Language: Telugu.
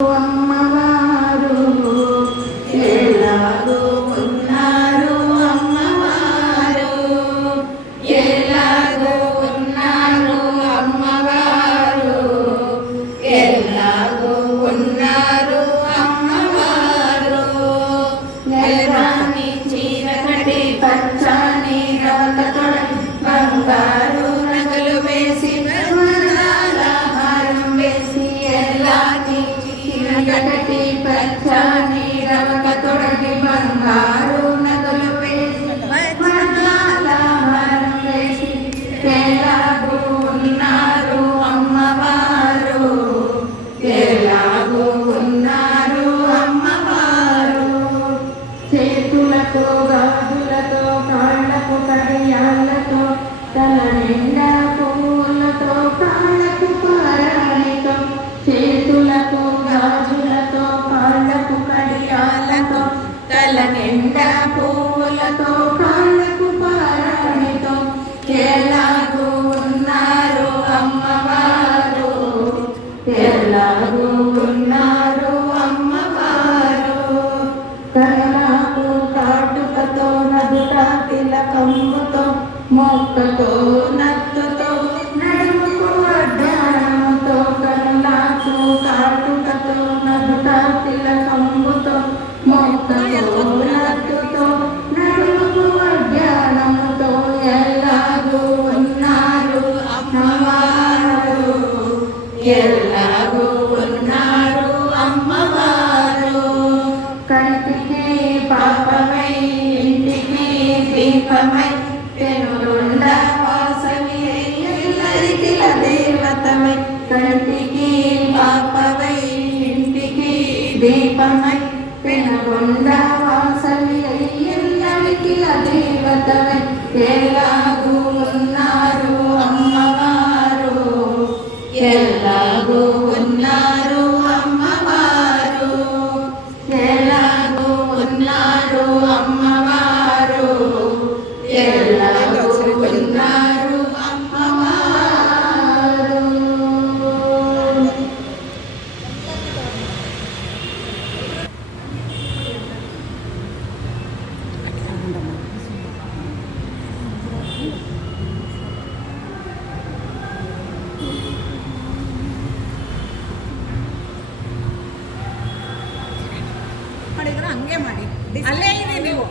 అమ్మవారు ఎలాగో ఉన్నారు, అమ్మవారు ఎలాగో ఉన్నారు, అమ్మవారు ఎలాగో ఉన్నారు, అమ్మవారు ఎలాని చీర కడి పచ్చని రవకతోడ బంగారు నగలు వేసి హారం వేసి ఎలాని కటి పచ్చని రవక తొడగి బంగారు నగలు వేసి హారం వేసి ఎలాగో ఉన్నారు, అమ్మవారు ఎలాగో ఉన్నారు, అమ్మవారు చేతులతో గాజులతో కాళ్ళకు కడియాళ్ళతో తల నిండా పువ్వులతో కాళ్ళకు పారాణితో చేతులతో గాజులతో కాళ్ళకు కడియాలతో తల నిండా పువ్వులతో కాళ్ళకు పారాణితో ఎలాగో ఉన్నారు, అమ్మవారు ఎలాగో ఉన్నారు, అమ్మవారు కళ్ళకు కాటుకతో నదుట తిలకమ్ముతో మొక్కతో నత్తుతో నడుముకు అడ్డాణముతో కళ్ళకు కాటుకతో నదుట తిలకమ్ముతో మొక్కతో నత్తుతో నడుముకు అడ్డాణముతో ఎలాగో ఉన్నారు, అమ్మవారు ఎలాగో ఉన్నారు, అమ్మవారు కంటికి పాపమై ఇంటికి దీపమై పెనుగొండ వాసవి ఎల్లరికి దేవతమై కంటికి పాపమై ఇంటికి దీపమై పెనుగొండ వాసవి ఎల్లరికి దేవతమై ఎలాగో ఉన్నారు, అమ్మవారు ఎలాగో ఉన్నారు, అమ్మవారు ఎలాగో ఉన్నారు, అమ్మవారు ఎలాగో ఉన్నారు, అమ్మవారు ಹಂಗೆ ಮಾಡಿ ಅಲ್ಲೇ ಇದೆ ನೀವು